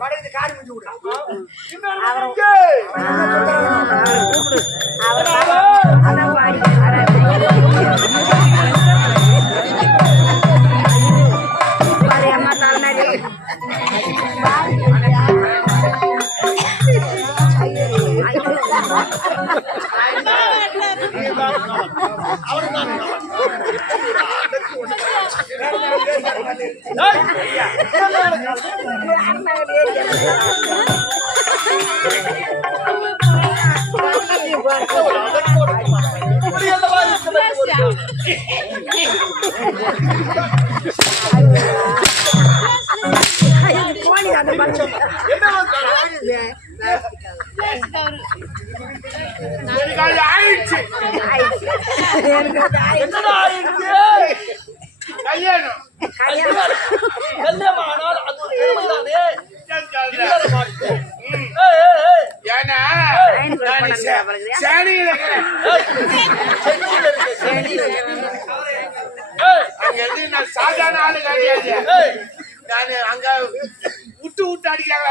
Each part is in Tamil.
வடக்கு காரி எனக்கு அது ஆயிடுச்சு? கல்யாணம். கல்யாணம். சேனையில அங்க இருந்து நான் சாதாரண ஆளு கிடையாது. நான் அங்க விட்டு விட்டு அடிக்கிறாங்க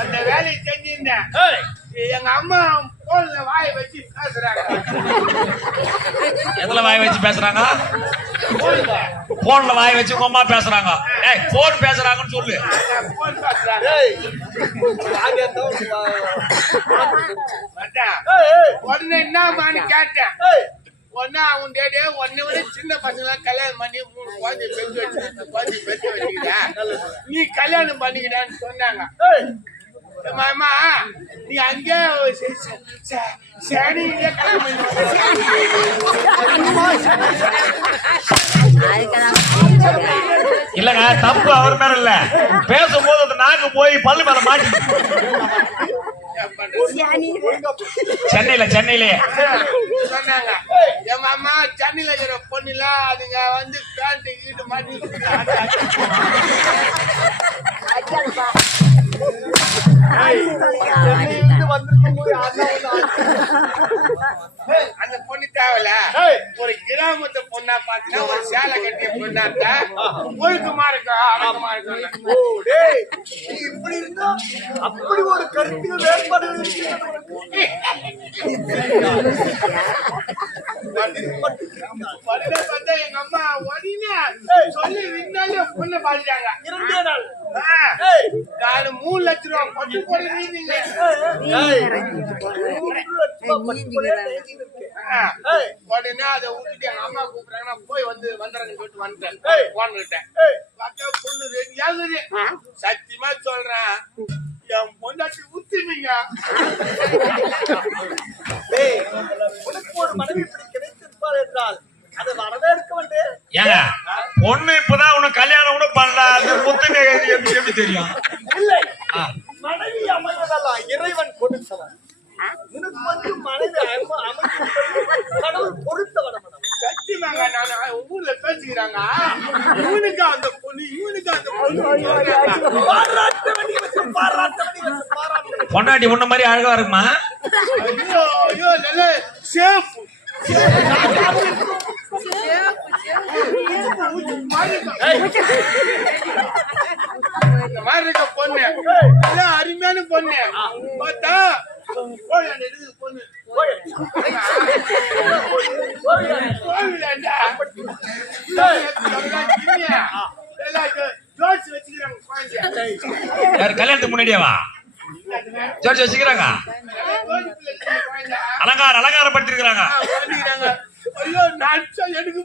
அந்த வேலையை செஞ்சிருந்தேன். எங்க அம்மா போன்ல வாயை வச்சு பேசுறாங்க. எதுல வாய் வச்சு பேசுறாங்க? போன்ல வாய் வச்சு உங்க அம்மா பேசுறாங்க. ஏய் போன் பேசுறாங்கன்னு சொல்லு. போன் பேசுறாங்க. உடனே என்னமான்னு கேட்டேன். ஏய். ஒன்னு அவன் டேடே ஒன்னு விட சின்ன பசங்க கல்யாணம் பண்ணி மூணு குழந்தை பெற்று வச்சு குழந்தை பெற்று வச்சுக்கிட்ட நீ கல்யாணம் பண்ணிக்கிட்டான்னு சொன்னாங்க. ஏய், மாமா நீ அங்கே சேனையிலே இல்லங்க தப்பு அவர் மேல இல்ல. பேசும்போது அந்த நாக்கு போய் பல்லு மேல மாட்டி. சென்னையில சென்னையிலே. சொன்னாங்க என் மாமா சென்னையில இருக்கிற பொண்ணுல அதுங்க வந்து பேண்ட் கீட்டு மாட்டி Ai, tá legal. அந்த பொண்ணு தேவையில்ல. ஒரு கிராமத்து பொண்ணா பார்த்தா ஒரு சேலை கட்டிய பொண்ணா இருந்தா ஒழுக்கமா இருக்கும் அடக்கமா இருக்கும் இப்படி இருந்தா அப்படி ஒரு கருத்தியல் வேறுபாடு எங்க அம்மா உடனே சொல்லி விண்ணாலே பொண்ணு பாத்துட்டாங்க இரண்டே நாள். மூணு லட்ச ரூபா கொட்டி போடுறீங்க நீங்க ஏய், ஆ, ஏய், உடனே அதை விட்டுட்டு எங்க அம்மா போய் வந்து வந்துடுறேன்னு சொல்லிட்டு வந்துட்டேன். பொண்ணு ஆகுது. சத்தியமா சொல்றேன். என் பொண்டாட்டி உத்துமீங்க. டேய், உனக்கு ஒரு மனைவி இப்படி கிடைத்திருப்பாள் என்றால் அதை வரவேற்க வேண்டிய ஏங்க பொண்ணு இப்பதான் உனக்கு கல்யாணம் கூட பண்ணல. முத்துங்க எப்படி தெரியும் இல்லை ஆ. மனைவி அமைவதெல்லாம் இறைவன் கொடுத்தவன் உனக்கு வந்து மனைவி அம- அமைந்திருப்பது கடவுள் கொடுத்தவன் அவன். சத்தியமாங்க நான் ஊர்ல பேசிக்கிறாங்க இவனுக்கு அந்த பொண்ணு இவனுக்கு அந்த பொண்ணு சொல்றாங்க. பாராட்ட வேண்டிய விஷயம், பாராட்ட வேண்டிய விஷயம், பாராட்ட வேண்டிய பொண்டாட்டி உன்ன மாதிரி அழகா இருக்குமா? ஐயோ ஐயோ நல்ல சேஃப். இந்த மாதிரி இருக்க பொண்ணு. நல்ல அருமையான பொண்ணு. பார்த்தா பொண்ணு எல்லாம் கல்யாணத்துக்கு முன்னாடியேவா? ஜோடிச்சு வச்சுக்கிறாங்க அலங்கார அலங்காரப்படுத்திருக்கிறாங்க. அலங்காரம் அலங்காரம் ஐயோ எனக்கு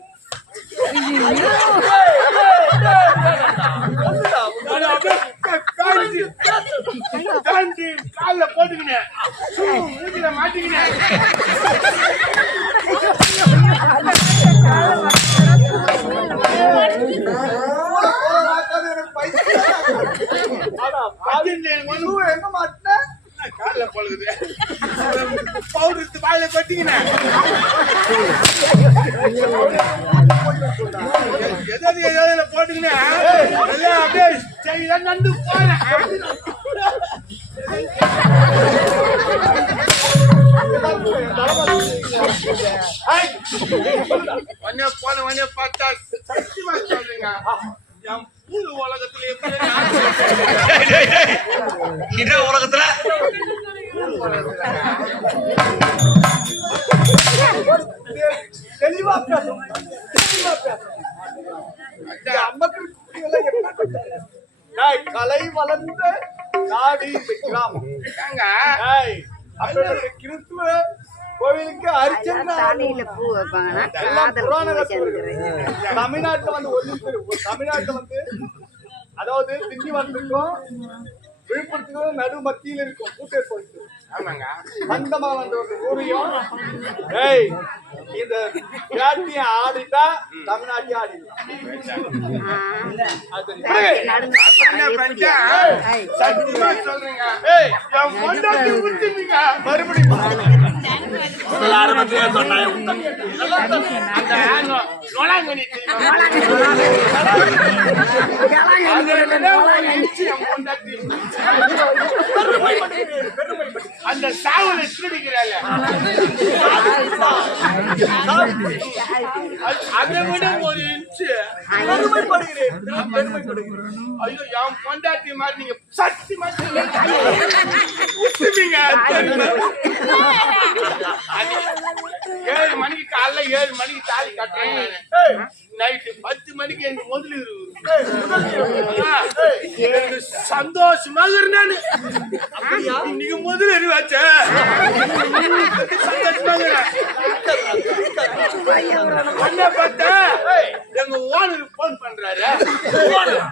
காஞ்சி போட்டுக்கினேன் மாட்டிக்கினேன் எங்க மாட்டின? கால பழுகுது? பவுடர் எடுத்து வாயில கொட்டிக்கினே. எதாவது எதாவது போன. பார்த்தா சக்தி சொல்றீங்க. உலகத்துல. என்ன உலகத்துல? தெளிவா பேசணும். தெளிவா இந்த அம்மக்கள் கலை வளர்ந்த நாடு இந்த கிராமம். கிறிஸ்துவ கோவிலுக்கு அர்ச்சனை பூ வைப்பாங்கன்னா தமிழ்நாட்டுல வந்து ஒண்ணு தமிழ்நாட்டுல வந்து அதாவது திண்டிவனத்துக்கும் விழுப்புரத்துக்கும் நடு மத்தியில் இருக்கும். கூட்டேர் கோயில் ஆமாங்க. ஒரு ஊரையும் ஏய் இந்த நாட்டியம் ஆடிட்டா தமிழ்நாட்டியம் ஆடிடலாம். சொல்றீங்க. மறுபடியும் அந்த நொ- நொலாங்கனி அந்த திருடிக்கிறாள் அதை விட ஒரு இன்ச்சு பெருமைப்படுகிறேன் பெருமைப்படுகிறேன் ஐயோ என் பொண்டாட்டி மாதிரி நீங்க சக்தி சொல்லுங்க. ஏழு மணிக்கு காலைல ஏழு மணிக்கு தாலி கட்டுறேன் நைட்டு பத்து மணிக்கு எனக்கு முதல் ஏய், முதல் இரவு. எனக்கு சந்தோஷமாக இருந்தானு Yeah.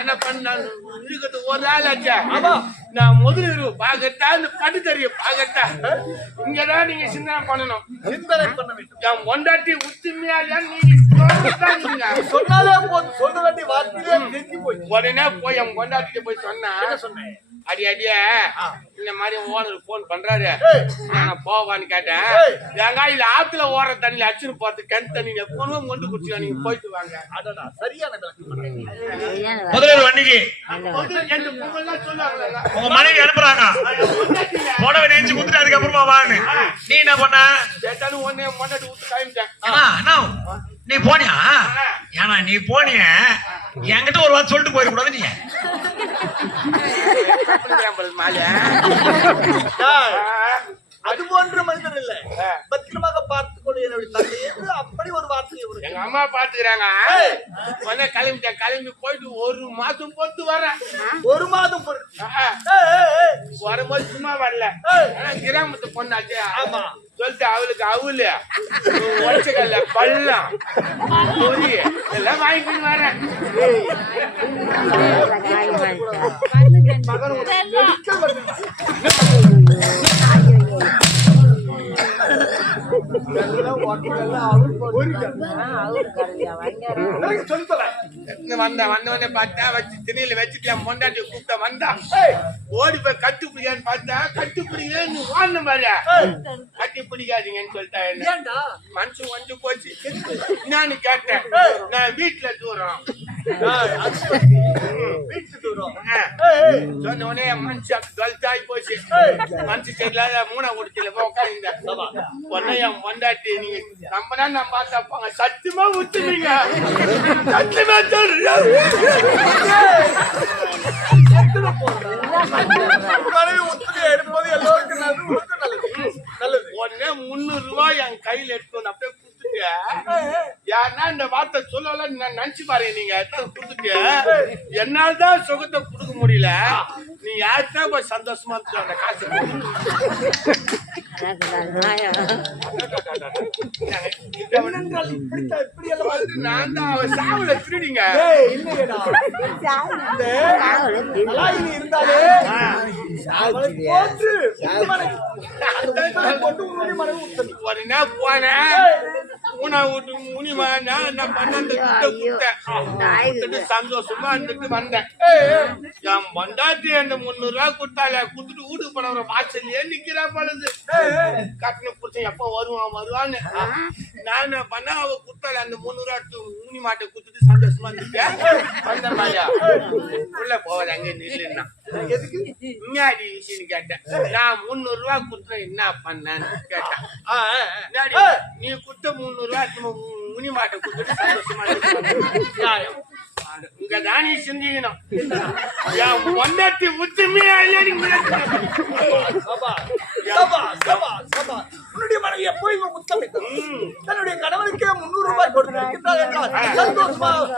என்ன பண்ண ஒரு ஆள் ஆச்சா. நான் முதல் இரு பாக்கத்தா இந்த பட்டு தெரிய பாக்கத்தா இங்கதான் நீங்க சிந்தனை பண்ணணும். சிந்தனை பண்ண வேண்டும். என் பொண்டாட்டி உத்துமையா இல்லையான்னு நீங்க. சொன்னாலே போதும். சொல்ல வேண்டிய வார்த்தையிலே போய் உடனே போய் என் பொண்டாட்டிட்டு போய் சொன்னா சொன்னேன்? அடி அடிய இந்த மாதிரி ஓனர் போன் பண்றாரு. நான் போவான்னு கேட்டேன். ஏங்க இது ஆத்துல ஓடுற தண்ணியில அச்சுன்னு பார்த்து கிணத்து தண்ணி எப்பவும் கொண்டு குடிச்சு நீங்க போயிட்டு வாங்க. அடடா சரியான. முதலீடு வண்டிக்கு உங்க மனைவி அனுப்புறாங்க. புடவை நெஞ்சு குத்துட்டு அதுக்கப்புறமா வான்னு. நீ என்ன பண்ண? கேட்டாலும் ஒன்னே மொண்டாட்டி கிளம்பிட்டேன் அண்ணா, அண்ணா, நீ போனியா? ஏன்னா நீ போனிய. என்கிட்ட ஒரு வாரம் சொல்லிட்டு போயிடக்கூடாது நீ. அது போன்ற மனிதர் இல்ல. பத்திரமாக பார்த்து அப்படி ஒரு வார்த்தையை ஒரு எங்க அம்மா பாத்துக்கிறாங்க. உடனே கிளம்பிட்டேன் கிளம்பி போயிட்டு ஒரு மாசம் பொறுத்து வரேன் ஒரு மாதம் பொறுத்து. வரும்போது சும்மா வரல. கிராமத்து பொண்ணாச்சு. ஆமா. சொல்லிட்டு அவளுக்கு அவளு உடச்சக்கல்ல பள்ளம் பொரி எல்லாம் வாங்கிட்டு வரேன் மகன் பொண்டாட்டி கூப்பிட்ட வந்தா ஓடி போய் கட்டு பிடிக்கான்னு பார்த்தா கட்டு ஏய், கட்டி பிடிக்காதீங்கன்னு சொல்லிட்டா என்ன மனசு வந்து போச்சு நானு கேட்டேன் நான் வீட்டுல தூரம் ஏய், சொன்ன உடனே மனுஷன் மனசு ஆகி போச்சு மனுஷன் சரியில்லாத மூணா குடிச்சில போய் உட்காந்துருந்தேன் உடனே என் பொண்டாட்டி நீங்க நான் பார்த்தாப்பாங்க சத்தியமா ஊத்துவீங்க சத்தியமா சொல்றேன் எடுப்பது எல்லோருக்கும் நல்லது, நல்லது. நல்லது உடனே முந்நூறு ரூபாய் என் கையில் எடுத்து இந்த வார்த்தை சொல்லல நான் நினைச்சு பாருங்க நீங்க. கொடுத்துட்டு என்னால தான் சுகத்தை கொடுக்க முடியல. நீ யாருக்கா போய் சந்தோஷமா இருக்கு அந்த காசு நான் தான் அவ சாவுல திருடிங்க இருந்தாலே. அந்த போனேன். மூணா வீட்டு முனிமா நான் என்ன பண்ண அந்த குத்த குத்தேன் கொடுத்துட்டு சந்தோஷமா இருந்துட்டு வந்தேன். என் பொண்டாட்டி அந்த முந்நூறு ரூபாய் கொடுத்தால குடுத்துட்டு வீட்டுக்கு போன வாசல்லையே நிக்கிறா பழுது கட்டின புருஷன் எப்ப வருவான் வருவான்னு. நான் என்ன பண்ண அவ குத்தால அந்த முந்நூறு ரூபாய் எடுத்து முனி மாட்டை குத்துட்டு சந்தோஷமா இருந்துட்டேன். வந்த மாதிரியா? உள்ள போவாது அங்க நில்லுன்னா எதுக்கு? முன்னாடி கேட்டேன். நான் முந்நூறு ரூபாய் குடுத்தேன் என்ன பண்ணேன்னு கேட்டேன். நீ குத்த முந்நூறு மு- முனி மாட்டை குத்துட்டு சந்தோஷமா இங்க தானே சிந்திக்கணும். என் பொண்டாட்டி. உன்னுடைய. தன்னுடைய கணவனுக்கே முன்னூறு ரூபாய் என்றால் சந்தோஷமா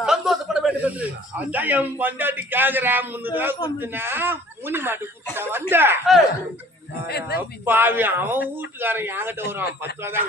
அதான் என் பொண்டாட்டி கேக்குறா ரூபாய் குத்துனா முனி மாட்டு குத்துட்டா வந்த. பாவி அவன் வீட்டுக்காரன் என்கிட்ட வருவான். பத்து ரூபா தான்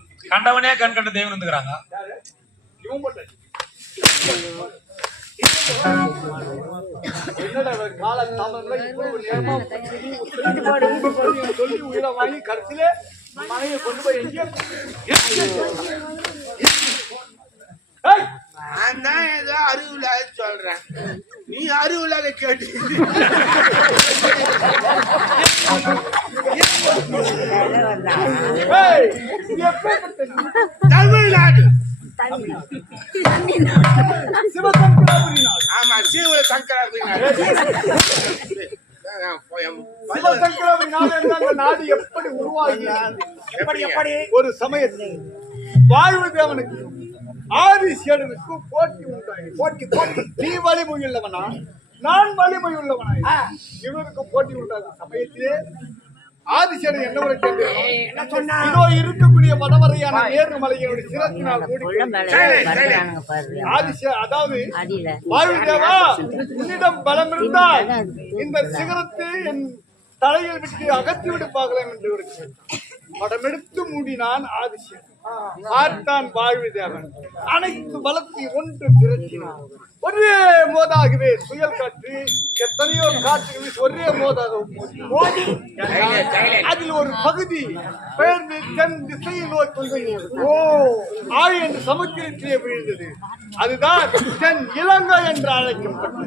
கண்டவனே கண் கண்ட தெய்வம் இருந்துக்கிறாங்க. என்னடா சொல்லி உயிரை வாங்கி கொண்டு போய் எங்கேயோ நான் தான் ஏதோ அறிவுல சொல்றேன். நீ அறிவுல கேட்டு ஏய், இது எப்பேற்பட்ட நீ? தமிழ்நாடு. ஆமா சீவல சங்கரா சிவசங்கராபுரி நாடு எப்படி உருவாகி? எப்படி? எப்படி? ஒரு சமயத்தில் வாழ்வு தேவனுக்கு ஆதி சேடனுக்கு போட்டி உண்டாகி போட்டி போட்டி. நீ வலிமை உள்ளவனா? நான் வலிமை உள்ளவனா இவருக்கு போட்டி உண்டாகும் சமயத்திலே ஆதிசேடன் என்ன சொன்னா இதோ இருக்கக்கூடிய வடவரையான நேரு மலையினுடைய ஆதிசே அதாவது வாழ்வு தேவா உன்னிடம் பலம் இருந்தால் இந்த சிகரத்தை என் தலையில் விட்டு அகற்றி விடு பார்க்கலாம் என்று ஒரு. படமெடுத்து மூடினான் ஆதிசேன் பார்த்தான் வாழ்வு தேவன். அனைத்து பலத்தையும் ஒன்று திரட்டினான் ஒரே மோதாகவே புயல் காற்று எத்தனையோ காற்றுகள் வீசி ஒரே மோதாக மோதி அதில் ஒரு பகுதி பெயர்ந்து தென் திசையை நோக்கி ஓ ஆழ் என்று சமுத்திரத்திலே விழுந்தது. அதுதான் தென் இலங்கை என்று அழைக்கப்பட்டது.